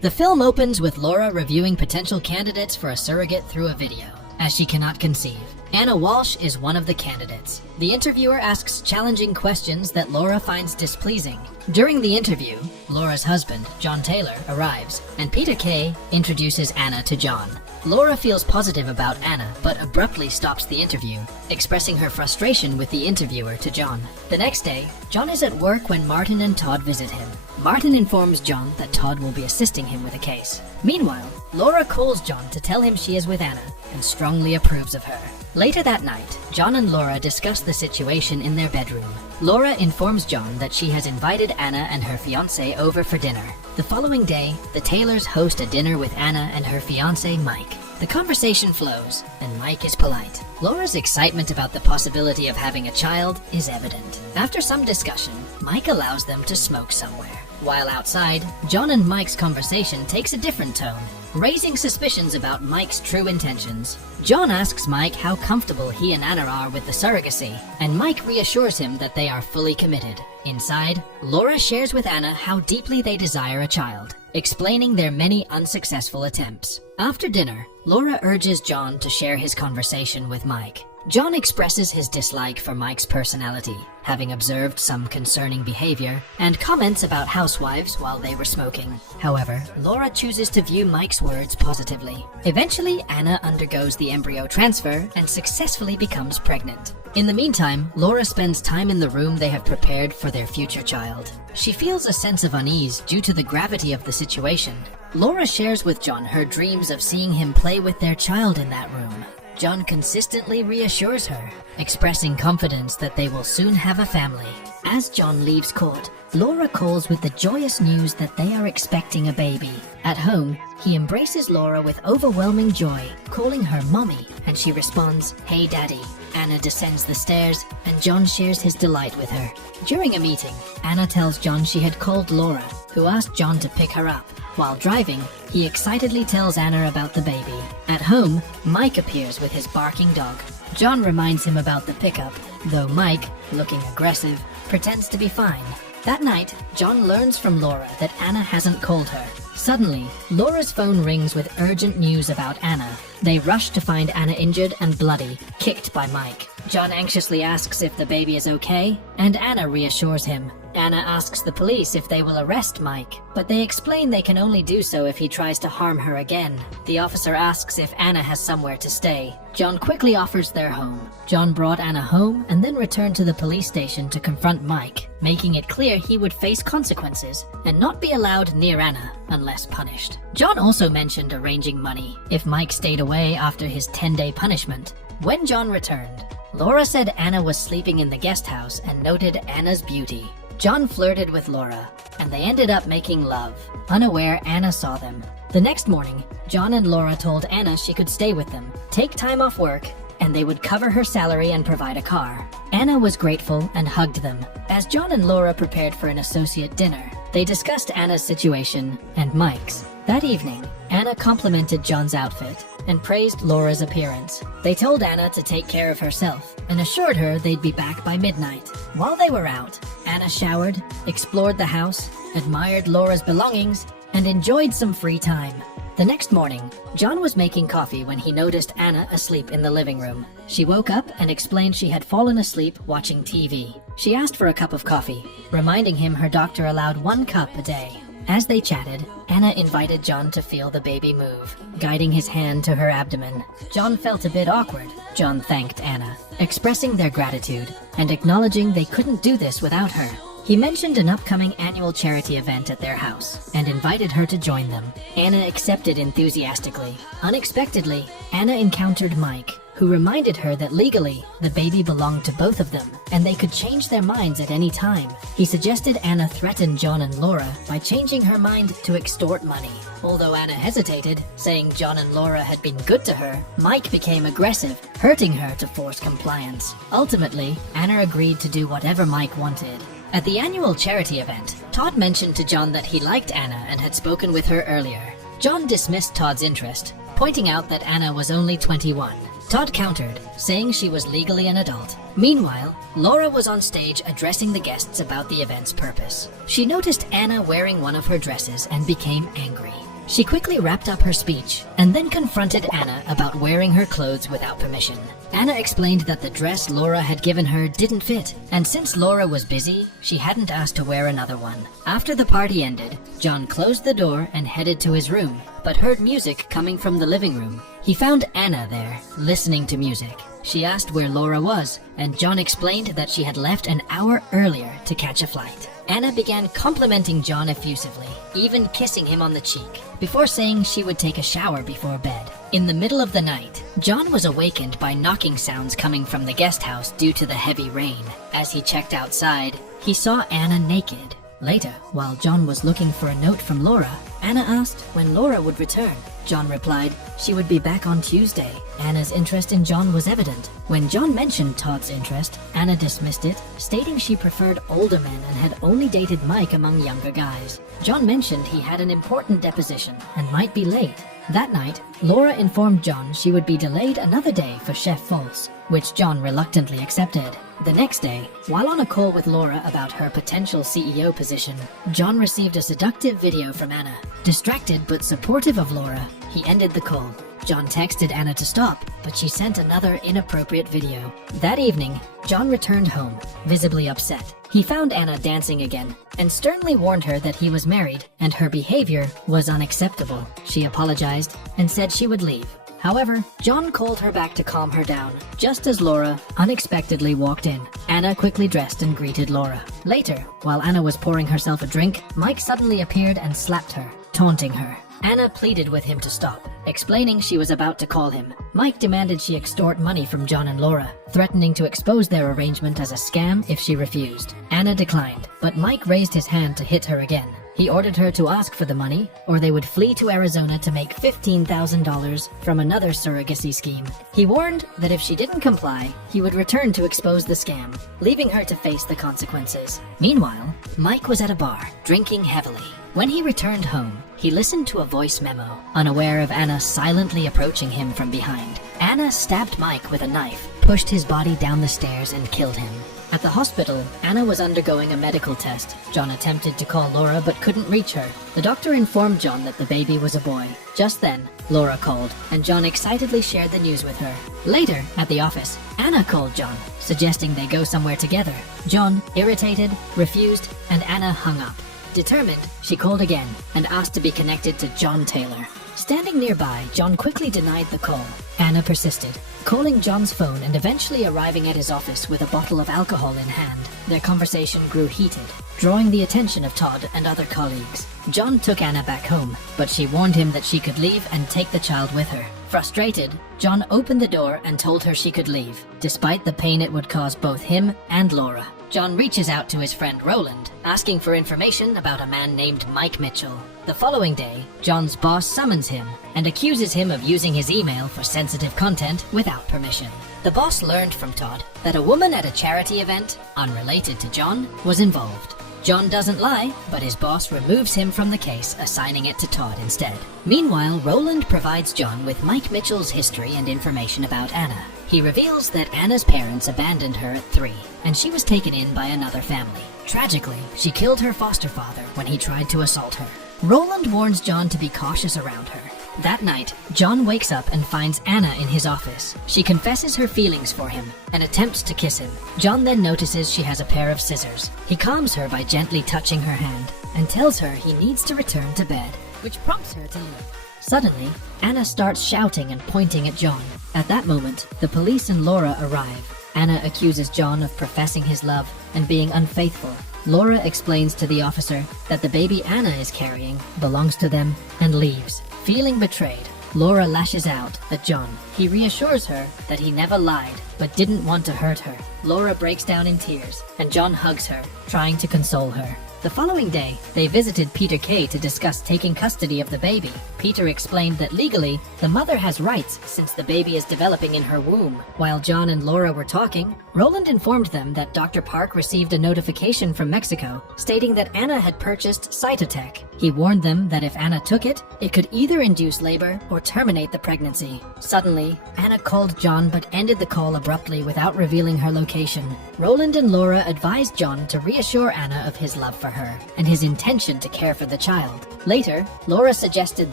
The film opens with Laura reviewing potential candidates for a surrogate through a video, as she cannot conceive. Anna Walsh is one of the candidates. The interviewer asks challenging questions that Laura finds displeasing. During the interview, Laura's husband, John Taylor, arrives, and Peter Kay introduces Anna to John. Laura feels positive about Anna, but abruptly stops the interview, expressing her frustration with the interviewer to John. The next day, John is at work when Martin and Todd visit him. Martin informs John that Todd will be assisting him with a case. Meanwhile, Laura calls John to tell him she is with Anna and strongly approves of her. Later that night, John and Laura discuss the situation in their bedroom. Laura informs John that she has invited Anna and her fiancé over for dinner. The following day, the Taylors host a dinner with Anna and her fiancé Mike. The conversation flows, and Mike is polite. Laura's excitement about the possibility of having a child is evident. After some discussion, Mike allows them to smoke somewhere. While outside, John and Mike's conversation takes a different tone, raising suspicions about Mike's true intentions. John asks Mike how comfortable he and Anna are with the surrogacy, and Mike reassures him that they are fully committed. Inside, Laura shares with Anna how deeply they desire a child, explaining their many unsuccessful attempts. After dinner, Laura urges John to share his conversation with Mike. John expresses his dislike for Mike's personality, having observed some concerning behavior, and comments about housewives while they were smoking. However, Laura chooses to view Mike's words positively. Eventually, Anna undergoes the embryo transfer and successfully becomes pregnant. In the meantime, Laura spends time in the room they have prepared for their future child. She feels a sense of unease due to the gravity of the situation. Laura shares with John her dreams of seeing him play with their child in that room. John consistently reassures her, expressing confidence that they will soon have a family. As John leaves court, Laura calls with the joyous news that they are expecting a baby. At home, he embraces Laura with overwhelming joy, calling her mommy, and she responds, "Hey Daddy." Anna descends the stairs, and John shares his delight with her. During a meeting, Anna tells John she had called Laura, who asked John to pick her up. While driving, he excitedly tells Anna about the baby. At home, Mike appears with his barking dog. John reminds him about the pickup, though Mike, looking aggressive, pretends to be fine. That night, John learns from Laura that Anna hasn't called her. Suddenly, Laura's phone rings with urgent news about Anna. They rush to find Anna injured and bloody, kicked by Mike. John anxiously asks if the baby is okay, and Anna reassures him. Anna asks the police if they will arrest Mike, but they explain they can only do so if he tries to harm her again. The officer asks if Anna has somewhere to stay. John quickly offers their home. John brought Anna home and then returned to the police station to confront Mike, making it clear he would face consequences and not be allowed near Anna unless punished. John also mentioned arranging money if Mike stayed away after his 10-day punishment. When John returned, Laura said Anna was sleeping in the guest house and noted Anna's beauty. John flirted with Laura, and they ended up making love. Unaware, Anna saw them. The next morning, John and Laura told Anna she could stay with them, take time off work, and they would cover her salary and provide a car. Anna was grateful and hugged them. As John and Laura prepared for an associate dinner, they discussed Anna's situation and Mike's. That evening, Anna complimented John's outfit and praised Laura's appearance. They told Anna to take care of herself and assured her they'd be back by midnight. While they were out, Anna showered, explored the house, admired Laura's belongings, and enjoyed some free time. The next morning, John was making coffee when he noticed Anna asleep in the living room. She woke up and explained she had fallen asleep watching TV. She asked for a cup of coffee, reminding him her doctor allowed 1 cup a day. As they chatted, Anna invited John to feel the baby move, guiding his hand to her abdomen. John felt a bit awkward. John thanked Anna, expressing their gratitude and acknowledging they couldn't do this without her. He mentioned an upcoming annual charity event at their house and invited her to join them. Anna accepted enthusiastically. Unexpectedly, Anna encountered Mike, who reminded her that legally, the baby belonged to both of them, and they could change their minds at any time. He suggested Anna threaten John and Laura by changing her mind to extort money. Although Anna hesitated, saying John and Laura had been good to her, Mike became aggressive, hurting her to force compliance. Ultimately, Anna agreed to do whatever Mike wanted. At the annual charity event, Todd mentioned to John that he liked Anna and had spoken with her earlier. John dismissed Todd's interest, pointing out that Anna was only 21. Todd countered, saying she was legally an adult. Meanwhile, Laura was on stage addressing the guests about the event's purpose. She noticed Anna wearing one of her dresses and became angry. She quickly wrapped up her speech and then confronted Anna about wearing her clothes without permission. Anna explained that the dress Laura had given her didn't fit, and since Laura was busy, she hadn't asked to wear another one. After the party ended, John closed the door and headed to his room, but heard music coming from the living room. He found Anna there, listening to music. She asked where Laura was, and John explained that she had left an hour earlier to catch a flight. Anna began complimenting John effusively, even kissing him on the cheek, before saying she would take a shower before bed. In the middle of the night, John was awakened by knocking sounds coming from the guest house due to the heavy rain. As he checked outside, he saw Anna naked. Later, while John was looking for a note from Laura, Anna asked when Laura would return. John replied she would be back on Tuesday. Anna's interest in John was evident. When John mentioned Todd's interest, Anna dismissed it, stating she preferred older men and had only dated Mike among younger guys. John mentioned he had an important deposition and might be late. That night, Laura informed John she would be delayed another day for Chef False, which John reluctantly accepted. The next day, while on a call with Laura about her potential CEO position, John received a seductive video from Anna. Distracted but supportive of Laura, he ended the call. John texted Anna to stop, but she sent another inappropriate video. That evening, John returned home, visibly upset. He found Anna dancing again, and sternly warned her that he was married and her behavior was unacceptable. She apologized and said she would leave. However, John called her back to calm her down, just as Laura unexpectedly walked in. Anna quickly dressed and greeted Laura. Later, while Anna was pouring herself a drink, Mike suddenly appeared and slapped her, taunting her. Anna pleaded with him to stop, explaining she was about to call him. Mike demanded she extort money from John and Laura, threatening to expose their arrangement as a scam if she refused. Anna declined, but Mike raised his hand to hit her again. He ordered her to ask for the money, or they would flee to Arizona to make $15,000 from another surrogacy scheme. He warned that if she didn't comply, he would return to expose the scam, leaving her to face the consequences. Meanwhile, Mike was at a bar, drinking heavily. When he returned home, he listened to a voice memo, unaware of Anna silently approaching him from behind. Anna stabbed Mike with a knife, pushed his body down the stairs, and killed him. At the hospital, Anna was undergoing a medical test. John attempted to call Laura but couldn't reach her. The doctor informed John that the baby was a boy. Just then, Laura called, and John excitedly shared the news with her. Later, at the office, Anna called John, suggesting they go somewhere together. John, irritated, refused, and Anna hung up. Determined, she called again and asked to be connected to John Taylor. Standing nearby, John quickly denied the call. Anna persisted, calling John's phone and eventually arriving at his office with a bottle of alcohol in hand. Their conversation grew heated, drawing the attention of Todd and other colleagues. John took Anna back home, but she warned him that she could leave and take the child with her. Frustrated, John opened the door and told her she could leave, despite the pain it would cause both him and Laura. John reaches out to his friend Roland, asking for information about a man named Mike Mitchell. The following day, John's boss summons him and accuses him of using his email for sensitive content without permission. The boss learned from Todd that a woman at a charity event, unrelated to John, was involved. John doesn't lie, but his boss removes him from the case, assigning it to Todd instead. Meanwhile, Roland provides John with Mike Mitchell's history and information about Anna. He reveals that Anna's parents abandoned her at 3, and she was taken in by another family. Tragically, she killed her foster father when he tried to assault her. Roland warns John to be cautious around her. That night, John wakes up and finds Anna in his office. She confesses her feelings for him and attempts to kiss him. John then notices she has a pair of scissors. He calms her by gently touching her hand and tells her he needs to return to bed, which prompts her to leave. Suddenly, Anna starts shouting and pointing at John. At that moment, the police and Laura arrive. Anna accuses John of professing his love and being unfaithful. Laura explains to the officer that the baby Anna is carrying belongs to them and leaves. Feeling betrayed, Laura lashes out at John. He reassures her that he never lied, but didn't want to hurt her. Laura breaks down in tears, and John hugs her, trying to console her. The following day, they visited Peter Kay to discuss taking custody of the baby. Peter explained that legally, the mother has rights since the baby is developing in her womb. While John and Laura were talking, Roland informed them that Dr. Park received a notification from Mexico stating that Anna had purchased Cytotec. He warned them that if Anna took it, it could either induce labor or terminate the pregnancy. Suddenly, Anna called John but ended the call abruptly without revealing her location. Roland and Laura advised John to reassure Anna of his love for her and his intention to care for the child. Later, Laura suggested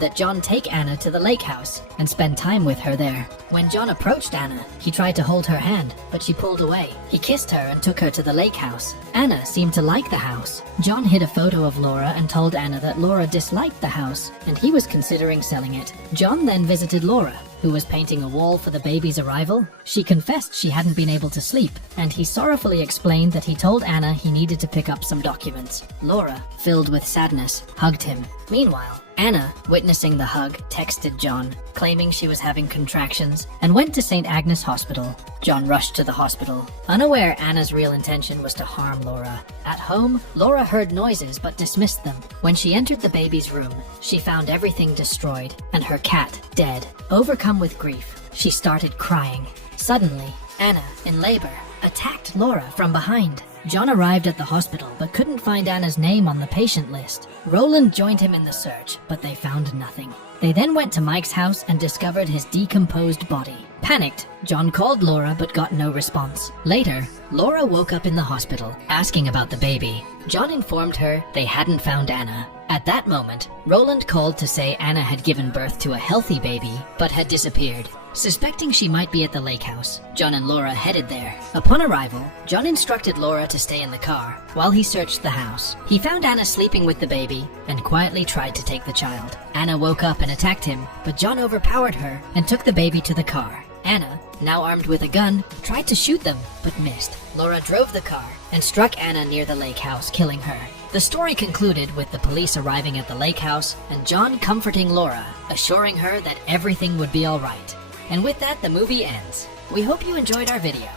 that John take Anna to the lake house and spend time with her there. When John approached Anna, he tried to hold her hand, but she pulled away. He kissed her and took her to the lake house. Anna seemed to like the house. John hid a photo of Laura and told Anna that Laura disliked the house, and he was considering selling it. John then visited Laura, who was painting a wall for the baby's arrival. She confessed she hadn't been able to sleep, and he sorrowfully explained that he told Anna he needed to pick up some documents. Laura, filled with sadness, hugged him. Meanwhile, Anna, witnessing the hug, texted John, claiming she was having contractions, and went to St. Agnes Hospital. John rushed to the hospital, unaware Anna's real intention was to harm Laura. At home, Laura heard noises but dismissed them. When she entered the baby's room, she found everything destroyed and her cat dead. Overcome with grief, she started crying. Suddenly, Anna, in labor, attacked Laura from behind. John arrived at the hospital but couldn't find Anna's name on the patient list. Roland joined him in the search, but they found nothing. They then went to Mike's house and discovered his decomposed body. Panicked, John called Laura but got no response. Later, Laura woke up in the hospital, asking about the baby. John informed her they hadn't found Anna. At that moment, Roland called to say Anna had given birth to a healthy baby, but had disappeared. Suspecting she might be at the lake house, John and Laura headed there. Upon arrival, John instructed Laura to stay in the car while he searched the house. He found Anna sleeping with the baby and quietly tried to take the child. Anna woke up and attacked him, but John overpowered her and took the baby to the car. Anna, now armed with a gun, tried to shoot them, but missed. Laura drove the car and struck Anna near the lake house, killing her. The story concluded with the police arriving at the lake house and John comforting Laura, assuring her that everything would be all right. And with that, the movie ends. We hope you enjoyed our video.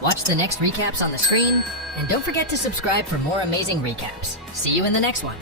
Watch the next recaps on the screen, and don't forget to subscribe for more amazing recaps. See you in the next one.